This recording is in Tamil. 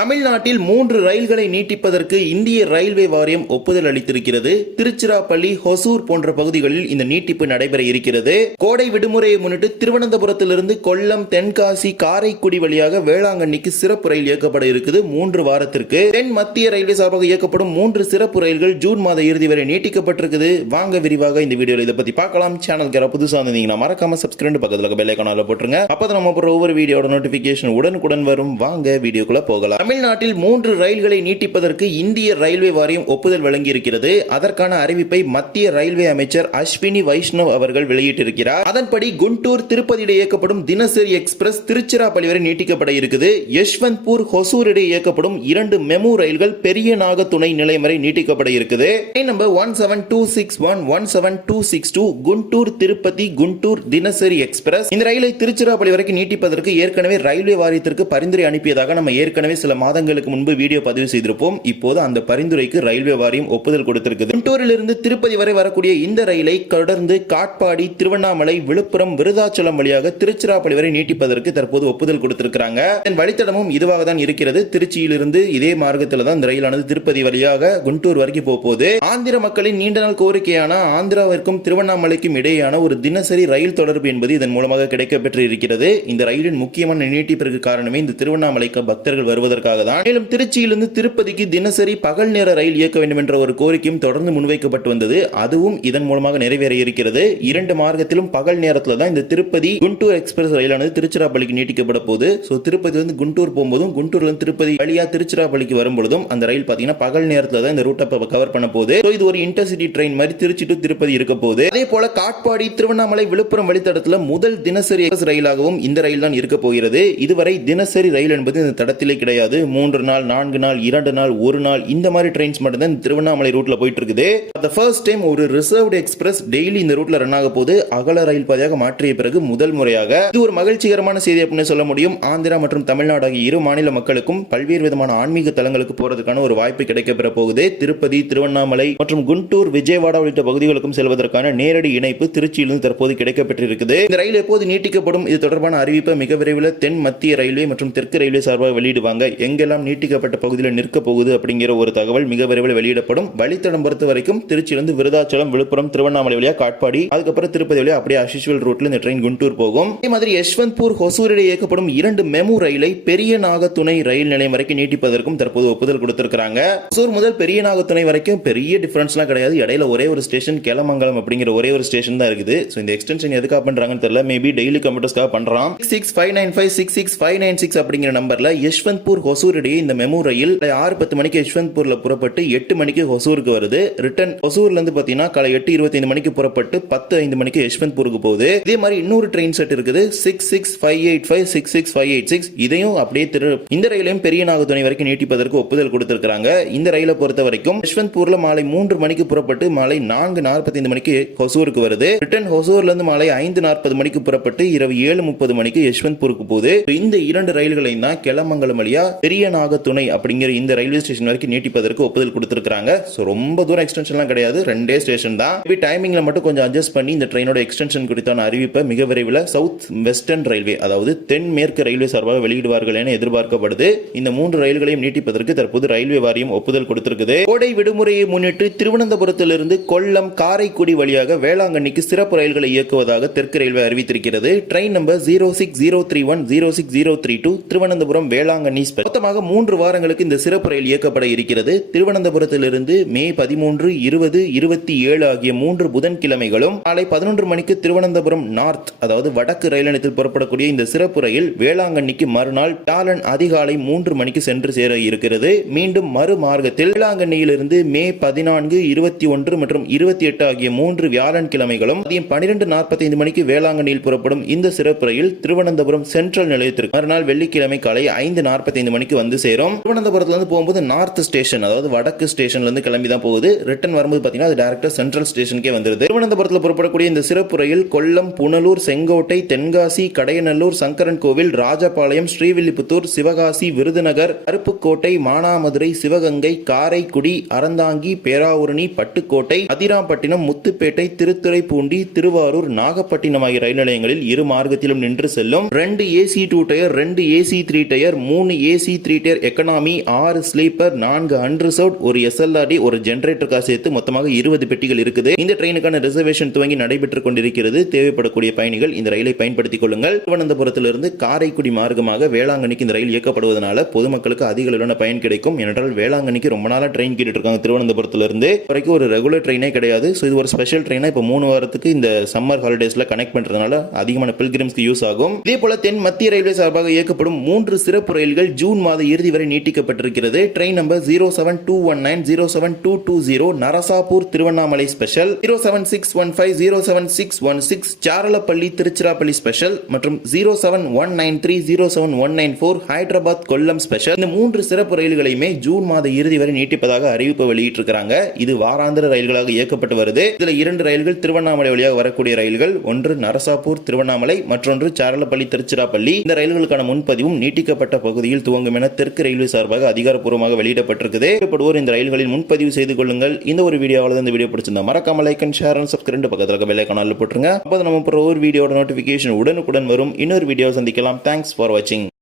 தமிழ்நாட்டில் 3 ரயில்களை நீட்டிப்பதற்கு இந்திய ரயில்வே வாரியம் ஒப்புதல் அளித்திருக்கிறது. திருச்சிராப்பள்ளி, ஹொசூர் போன்ற பகுதிகளில் இந்த நீட்டிப்பு நடைபெற இருக்கிறது. கோடை விடுமுறையை முன்னிட்டு திருவனந்தபுரத்திலிருந்து கொல்லம், தென்காசி, காரைக்குடி வழியாக வேளாங்கண்ணிக்கு சிறப்பு ரயில் இயக்கப்பட இருக்குது 3 வாரத்திற்கு. தென் மத்திய ரயில்வே சார்பாக இயக்கப்படும் 3 சிறப்பு ரயில்கள் ஜூன் மாத இறுதி வரை நீட்டிக்கப்பட்டிருக்குது. வாங்க விரிவாக இந்த வீடியோவில் இதை பத்தி பார்க்கலாம். சேனலுக்கு புதுசா இருந்தீங்கன்னா மறக்காம சப்ஸ்கிரைப் பக்கத்துல பெல் ஐகானை போட்டுருங்க. அப்பதான் நம்ம போற ஒவ்வொரு வீடியோட நோட்டிபிகேஷன் உடனுக்குடன் வரும். வாங்க வீடியோக்குள்ள போகலாம். தமிழ்நாட்டில் 3 ரயில்களை நீட்டிப்பதற்கு இந்திய ரயில்வே வாரியம் ஒப்புதல் வழங்கியிருக்கிறது. அதற்கான அறிவிப்பை மத்திய ரயில்வே அமைச்சர் அஸ்வினி வைஷ்ணவ் அவர்கள் வெளியிட்டிருக்கிறார். அதன்படி குண்டூர், திருப்பதி இடையே இயக்கப்படும் தினசரி எக்ஸ்பிரஸ் திருச்சிராப்பள்ளி வரை நீட்டிக்கப்பட இருக்குது. யஷ்வந்த்பூர், ஹொசூர் இடையே இயக்கப்படும் 2 மெமு ரயில்கள் பெரிய நாக துணை நிலையம் வரை நீட்டிக்கப்பட இருக்குது. ட்ரெயின் நம்பர் 17261, 17262 குண்டூர் திருப்பதி, குண்டூர் தினசரி எக்ஸ்பிரஸ். இந்த ரயிலை திருச்சிராப்பள்ளி வரைக்கும் நீட்டிப்பதற்கு ஏற்கனவே ரயில்வே வாரியத்திற்கு பரிந்துரை அனுப்பியதாக நம்ம ஏற்கனவே சில மாதங்களுக்கு முன்பு வீடியோ பதிவு செய்திருப்போம். இப்போது அந்த பரிந்துரைக்கு ரயில்வே வாரியம் ஒப்புதல் கொடுத்திருக்கிறது. குண்டூரிலிருந்து திருப்பதி வரை வரக்கூடிய இந்த ரயிலை தொடர்ந்து காட்பாடி, திருவண்ணாமலை, விழுப்புரம், விருதாச்சலம் வழியாக திருச்சிராப்பள்ளி வரை நீட்டிப்பதற்கு தற்போது ஒப்புதல் கொடுத்திருக்கிறாங்க. இதன் வழித்தடமும் இதுவாக தான் இருக்கிறது. திருச்சியிலிருந்து இதே மார்க்கத்தில் தான் இந்த ரயிலானது திருப்பதி வழியாக குண்டூர் வரைக்கும் போகுது. ஆந்திர மக்களின் நீண்ட நாள் கோரிக்கையான ஆந்திராவிற்கும் திருவண்ணாமலைக்கும் இடையேயான ஒரு தினசரி ரயில் தொடர்பு என்பது இதன் மூலமாக கிடைக்கப்பெற்று இருக்கிறது. இந்த ரயிலின் முக்கியமான நீட்டிப்பிற்கு காரணமே இந்த திருவண்ணாமலைக்கு பக்தர்கள் வருவதற்காக தான். மேலும் திருச்சியிலிருந்து திருப்பதிக்கு தினசரி பகல் நேர ரயில் இயக்க வேண்டும் என்ற ஒரு கோரிக்கையும் தொடர்ந்து முன்வைக்கப்பட்டு வந்தது. அதுவும் இதன் மூலமாக நிறைவேற இருக்கிறது. 2 மார்க்கத்திலும் பகல் நேரத்தில் தான் இந்த திருப்பதி குண்டூர் எக்ஸ்பிரஸ் ரயிலானது திருச்சிராப்பள்ளிக்கு நீட்டிக்கப்பட போகுது. திருப்பதி வந்து குண்டூர் போகும்போதும், குண்டூர்ல இருந்து திருப்பதி வழியா திருச்சிராப்பள்ளிக்கு வரும்பொழுதும் அந்த ரயில் பாத்தீங்கன்னா பகல் நேரத்தில் தான் இந்த ரூட்டை கவர் பண்ண போகுது. இது ஒரு இன்டர்சிட்டி ட்ரெயின் மாதிரி திருச்சி டு திருப்பதி இருக்க போகுது. அதே போல காட்பாடி, திருவண்ணாமலை, விழுப்புரம் வழித்தடத்தில் முதல் தினசரி எக்ஸ்பிரஸ் ரயிலாகவும் இந்த ரயில் தான் இருக்க போகிறது. இதுவரை தினசரி ரயில் என்பது இந்த தடத்திலே கிடையாது. 3 நாள், 4 நாள், 2 நாள், 1 நாள் இந்த மாதிரி ட்ரெயின்ஸ் மட்டும் தான் திருவண்ணாமலை ரூட்ல போயிட்டு இருக்குது. the first time ஒரு ரிசர்வ்டு எக்ஸ்பிரஸ் டெய்லி இந்த ரூட்ல ரன் ஆக போது அகல ரயில் பாதையாக மாற்றிய பிறகு முதல் முறையாக இது ஒரு மகிழ்ச்சிகரமான செய்தி அப்படின்னு சொல்ல முடியும். ஆந்திரா மற்றும் தமிழ்நாடு ஆகிய இரு மாநில மக்களுக்கும் பல்வேறு விதமான ஆன்மீக தலங்களுக்கு போறதுக்கான ஒரு வாய்ப்பு கிடைக்கப்பெற போகுது. திருப்பதி, திருவண்ணாமலை மற்றும் குண்டூர், விஜயவாடா உள்ளிட்ட பகுதிகளுக்கும் செல்வதற்கான நேரடி இணைப்பு திருச்சியிலிருந்து தற்போது கிடைக்கப்பெற்றிருக்குது. இந்த ரயில் எப்போது நீட்டிக்கப்படும் இது தொடர்பான அறிவிப்பை மிக விரைவில் தென் மத்திய ரயில்வே மற்றும் தெற்கு ரயில்வே சார்பாக வெளியிடுவாங்க. எங்கெல்லாம் நீட்டிக்கப்பட்ட பகுதியில் நிற்க போகுது அப்படிங்கிற ஒரு தகவல் மிக விரைவில் வெளியிடப்படும். வழித்தடம் பொறுத்த வரைக்கும் திருச்சியிலிருந்து விருதாச்சலம், விழுப்புரம், திருவண்ணாமலை வழியா காட்பாடி, அதுக்கப்புறம் திருப்பதி வழியா அப்படியே அசிஷுவல் ரூட்ல இந்த ட்ரெயின் குண்டூர் போகும். அதே மாதிரி யஷ்வந்த்பூர், ஹொசூர் இடையே இயக்கப்படும் 2 மெமு ரயிலை பெரிய நாக துணை ரயில் நிலையம் வரைக்கும் நீட்டிப்பதற்கும் தற்போது ஒப்புதல் கொடுத்திருக்காங்க. ஹொசூர் முதல் பெரிய நாக துணை வரைக்கும் பெரிய டிஃபரன்ஸ்லாம் கிடையாது. இடையில ஒரே ஒரு ஸ்டேஷன் கேளமங்கலம் அப்படிங்கிற ஒரே ஒரு ஸ்டேஷன் தான் இருக்குது. இந்த எக்ஸ்டென்ஷன் எதுக்காக பண்றாங்கன்னு தெரியல. மேபி டெய்லி கம்ப்யூட்டர்ஸ்க்காக பண்றான். 6595666596 அப்படிங்கிற நம்பர்ல யஷ்வந்த்பூர், ஹொசூர் இடையே இந்த மெமு ரயில் 6:10 மணிக்கு யஷ்வந்த்பூர்ல புறப்பட்டு 8 மணிக்கு ஹொசூருக்கு வருது. ரிட்டர்ன் ஹொசூர்ல இருந்து பாத்தீங்கன்னா காலை 8:25 மணிக்கு புறப்பட்டு 10:05 மணிக்கு யஷ்வந்த்பூருக்கு போகுது. இதே மாதிரி இன்னொரு ட்ரெயின் செட் இருக்குது 66585, 66586. இதையும் அப்படியே இந்த ரயிலையும் பெரிய நாகத்துணை வரைக்கும் நீட்டிப்பதற்கு ஒப்புதல் கொடுத்திருக்காங்க. இந்த ரயிலை பொறுத்த வரைக்கும் யஷ்வந்த்பூர்ல மாலை 3 மணிக்கு புறப்பட்டு மாலை 4:45 மணிக்கு ஹொசூருக்கு வருது. ரிட்டர்ன் ஹொசூர்ல இருந்து மாலை 5:40 மணிக்கு புறப்பட்டு இரவு 7:30 மணிக்கு யஷ்வந்த்பூருக்கு போகுது. இந்த 2 ரயில்களையும் தான் கேளமங்கலம் வழியா பெரிய நாக துணை அப்படிங்கிற இந்த ரயில்வே ஸ்டேஷன் வரைக்கும் நீட்டிப்பதற்கு ஒப்புதல் கொடுத்திருக்காங்க. ரொம்ப தூரம் எக்ஸ்டென்ஷன்லாம் கிடையாது, 2 ஸ்டேஷன் தான். டைமிங்ல மட்டும் கொஞ்சம் அட்ஜஸ்ட் பண்ணி இந்த ட்ரெயினோட எக்ஸ்டென்ஷன் குறித்தான அறிவிப்பை மிக விரைவில் சவுத் வெஸ்டர்ன் ரயில்வே, அதாவது தென் மேற்கு ரயில்வே சார்பாக வெளியிடுவார்கள் என எதிர்பார்க்கப்படுது. இந்த 3 ரயில்களையும் நீட்டிப்பதற்கு தற்போது ரயில்வே வாரியம் ஒப்புதல் கொடுத்திருக்குது. கோடை விடுமுறையை முன்னிட்டு திருவனந்தபுரத்திலிருந்து கொல்லம், காரைக்குடி வழியாக வேளாங்கண்ணிக்கு சிறப்பு ரயில்களை இயக்குவதாக தெற்கு ரயில்வே அறிவித்திருக்கிறது. Train number 06031, 06032 Thiruvananthapuram Velankanni. மொத்தமாக 3 வாரங்களுக்கு இந்த சிறப்பு ரயில் இயக்கப்பட இருக்கிறது. திருவனந்தபுரத்திலிருந்து மே 13, 20, 27 ஆகிய 3 புதன்கிழமைகளும் காலை 11 மணிக்கு திருவனந்தபுரம் நார்த், அதாவது வடக்கு ரயில் நிலையத்தில் புறப்படக்கூடிய இந்த சிறப்பு ரயில் வேளாங்கண்ணிக்கு மறுநாள் வியாழன் அதிகாலை 3 மணிக்கு சென்று சேர இருக்கிறது. மீண்டும் மறு மார்க்கத்தில் வேளாங்கண்ணியிலிருந்து மே 14, 21 மற்றும் 28 ஆகிய 3 வியாழன் கிழமைகளும் மதியம் 12:45 மணிக்கு வேளாங்கண்ணியில் புறப்படும் இந்த சிறப்பு ரயில் திருவனந்தபுரம் சென்ட்ரல் நிலையத்திற்கு மறுநாள் வெள்ளிக்கிழமை காலை 5:45 மணிக்கு வந்து சேரும். திருவனந்தபுரத்துல இருந்து போகும்போது நார்த் ஸ்டேஷன், அதாவது வடக்கு ஸ்டேஷன்ல இருந்து கிளம்பி தான் போகுது. ரிட்டர்ன் வரும்போது பாத்தீங்கன்னா அது டைரக்டா சென்ட்ரல் ஸ்டேஷனுக்கே வந்துருது. திருவனந்தபுரத்தில் புறப்படக்கூடிய இந்த சிறப்பு ரயில் கொல்லம், புனலூர், செங்கோட்டை, தென்காசி, கடையநல்லூர், சங்கரன் கோவில், ராஜபாளையம், ஸ்ரீவில்லிபுத்தூர், சிவகாசி, விருதுநகர், அருப்புக்கோட்டை, மானாமதுரை, சிவகங்கை, காரைக்குடி, அறந்தாங்கி, பேராவூரணி, பட்டுக்கோட்டை, அதிராம்பட்டினம், முத்துப்பேட்டை, திருத்துறைப்பூண்டி, திருவாரூர், நாகப்பட்டினம் ஆகிய ரயில் நிலையங்களில் இரு மார்க்கத்திலும் நின்று செல்லும் 2 AC 2 tier, 2 AC 3 tier, 3 AC AC 3 tier economy 6 sleeper 4 unreserved ஒரு SLRD ஒரு ஜெனரேட்டர் காசு சேர்த்து மொத்தமாக 20 பெட்டிகள் இருக்குது. இந்த ட்ரெயினுக்கான ரிசர்வேஷன் துவங்கி நடைபெற்றுக் கொண்டிருக்கிறது. தேவைப்படக்கூடிய பயணிகள் இந்த ரயிலை பயன்படுத்திக் கொள்ளுங்கள். திருவனந்தபுரத்திலிருந்து காரைக்குடி மார்க்கமாக வேளாங்கண்ணிக்கு இந்த ரயில் இயக்கப்படுவதனால பொதுமக்களுக்கு அதிக அளவிலான பயன் கிடைக்கும். ஏனென்றால் வேளாங்கண்ணிக்கு ரொம்ப நாளா ட்ரெயின் கேட்டுட்டு இருக்காங்க. திருவனந்தபுரத்திலிருந்து வரைக்கும் ஒரு ரெகுலர் ட்ரெயினே கிடையாது. ஸோ இது ஒரு ஸ்பெஷல் ட்ரெயினா இப்போ 3 வாரத்துக்கு இந்த சம்மர் ஹாலிடேஸ்ல கனெக்ட் பண்றதுனால அதிகமான பில்கிரிம்ஸ்க்கு யூஸ் ஆகும். இதே போல தென் மத்திய ரயில்வே சார்பாக இயக்கப்படும் 3 சிறப்பு ரயில்கள் ஜூன் மாத இறுதி வரை நீட்டிக்கப்பட்டிருக்கிறது. Train number 07219, 07220 Narsapur Tiruvannamalai special, 07615, 07616 Charlapalli Tiruchirappalli special மற்றும் 07193, 07194 ஹைதராபாத் கொல்லம் ஸ்பெஷல். இந்த 3 சிறப்பு ரயில்களையுமே ஜூன் மாத இறுதி வரை நீட்டிப்பதாக அறிவிப்பு வெளியிட்டிருக்கிறாங்க. இது வாராந்திர ரயில்களாக இயக்கப்பட்டு வருது. இதுல 2 ரயில்கள் திருவண்ணாமலை வழியாக வரக்கூடிய ரயில்கள், ஒன்று நரசாபூர் திருவண்ணாமலை, மற்றொன்று சாரலப்பள்ளி திருச்சிராப்பள்ளி. இந்த ரயில்களுக்கான முன்பதிவும் நீட்டிக்கப்பட்ட பகுதியில் துவங்கும் என தெற்கு ரயில்வே சார்பாக அதிகாரப்பூர்வமாக வெளியிடப்பட்டிருக்குது. இந்த ரயில்களில் முன்பதிவு செய்து கொள்ளுங்கள். இந்த ஒரு வீடியோவில் இந்த வீடியோ பிடிச்சிருந்தா மறக்காம like and share and subscribe பக்கத்தில் பெல் ஐகான் போட்டுருங்க. அப்போ நம்ம ஒரு வீடியோட நோட்டிபிகேஷன் உடனுக்குடன் வரும். இன்னொரு வீடியோ சந்திக்கலாம். தேங்க்ஸ் ஃபார் வாட்சிங்.